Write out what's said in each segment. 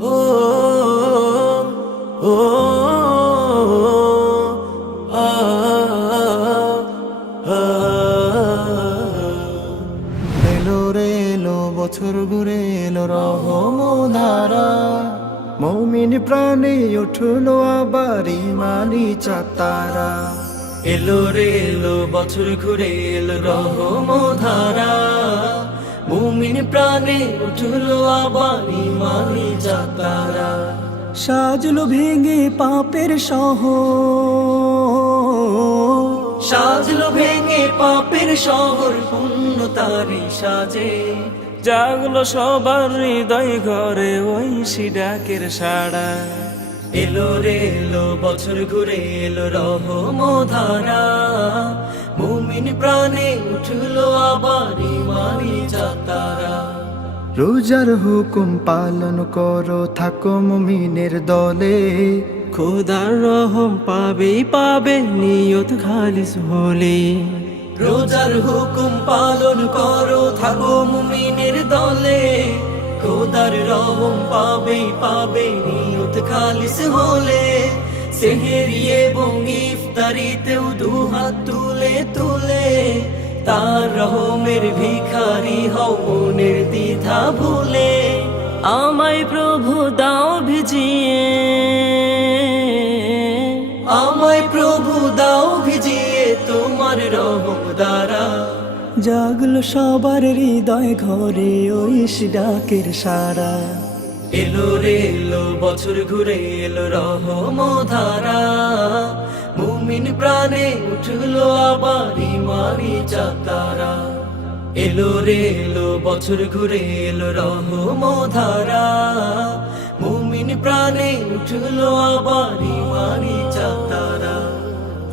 ও ও আ আ এলো রে এলো বছর ঘুরে এলো রহমধারা, মৌমিন প্রাণে উঠলো আবার ইমানি চাতারা। এলো রে এলো বছর ঘুরে এলো রহমধারা, মুমিন প্রাণে উঠলো আবার ইমানি যাত্রা। সাজলো ভেঙে পাপের শহর, সাজলো ভেঙে পাপের শহর, পুণ্য তারি সাজে। জাগলো সবার হৃদয় ঘরে ওই ডাকের সাড়া। এলো রে এলো বছর ঘুরে এলো রহমধারা, মুমিন প্রাণে উঠলো আবার ইমানি যাত্রা। রোজার হুকুম পালন করো থাকো মুমিনের দলে, খোদার রহম পাবে নিয়ত খালিস হলে। রোজার হুকুম পালন করো থাকো মুমিনের দলে, খোদার রহম পাবে নিয়ত খালিস হলে। সেহেরি এবং ইফতারিতেও দুহাত তুলে তুলে, তার রহমের ভিখারি হও মনের দ্বিধা ভুলে। আমায় প্রভু দাও ভিজিয়ে, আমায় প্রভু দাও ভিজিয়ে তোমার রহম দ্বারা। জাগলো সবার হৃদয় ঘরে ওই ডাকের সারা। এলো রে এলো বছর ঘুরে এলো রহমধারা, মুমিন প্রাণে উঠলো আবার ইমানি যাত্রা। এলো রে এলো বছর ঘুরে এলো রহমধারা, মুমিন প্রাণে উঠলো আবার ইমানি যাত্রা।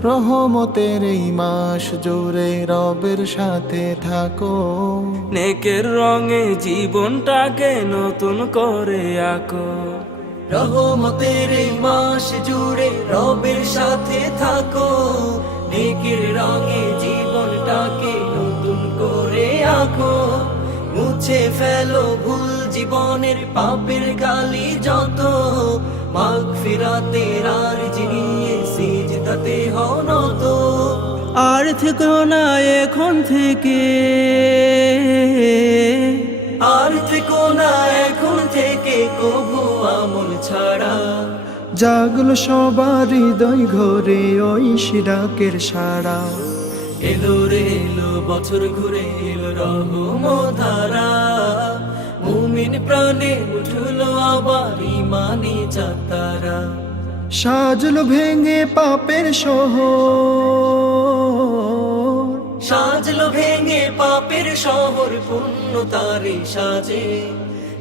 রহমতের এই মাস জুড়ে রবের সাথে থাকো, নেকের রঙে জীবনটাকে নতুন করে আঁকো। রহমতের এই মাস জুড়ে রবের সাথে থাকো, নেকের রঙে জীবনটাকে নতুন করে আঁকো। মুছে ফেলো ভুল জীবনের পাপের কালি যত, মাগফিরাতের আরজি নিয়ে সিজদাতে হও নত। আর থেকো না এখন থেকে, আর থেকো না এখন থেকে কবু আমল ছাড়া। জাগলো সবার হৃদয় ঘরে ওই ডাকের সারা। এলো রে এলো বছর ঘুরে এলো রহমধারা, মুমিন প্রাণে উঠলো আবার ইমানি যাত্রা। সাজলো ভেঙে পাপের শহর, সাজলো ভেঙে পাপের শহর, পুণ্য তারি সাজে।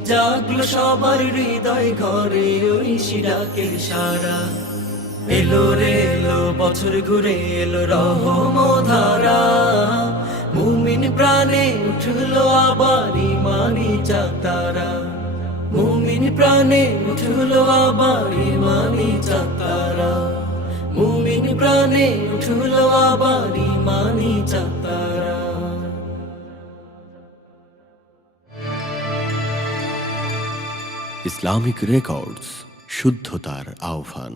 জাগলো সবার হৃদয় ঘরে ওই ডাকের সারা। এলো রে এলো বছর ঘুরে এলো রহমধারা, মুমিন প্রাণে উঠলো আবার ইমানি যাত্রা। মুমিন প্রাণে উঠলো আবার ইমানি যাত্রা। মুমিন প্রাণে উঠলো আবার ইমানি যাত্রা। ইসলামিক রেকর্ডস, শুদ্ধতার আহ্বান।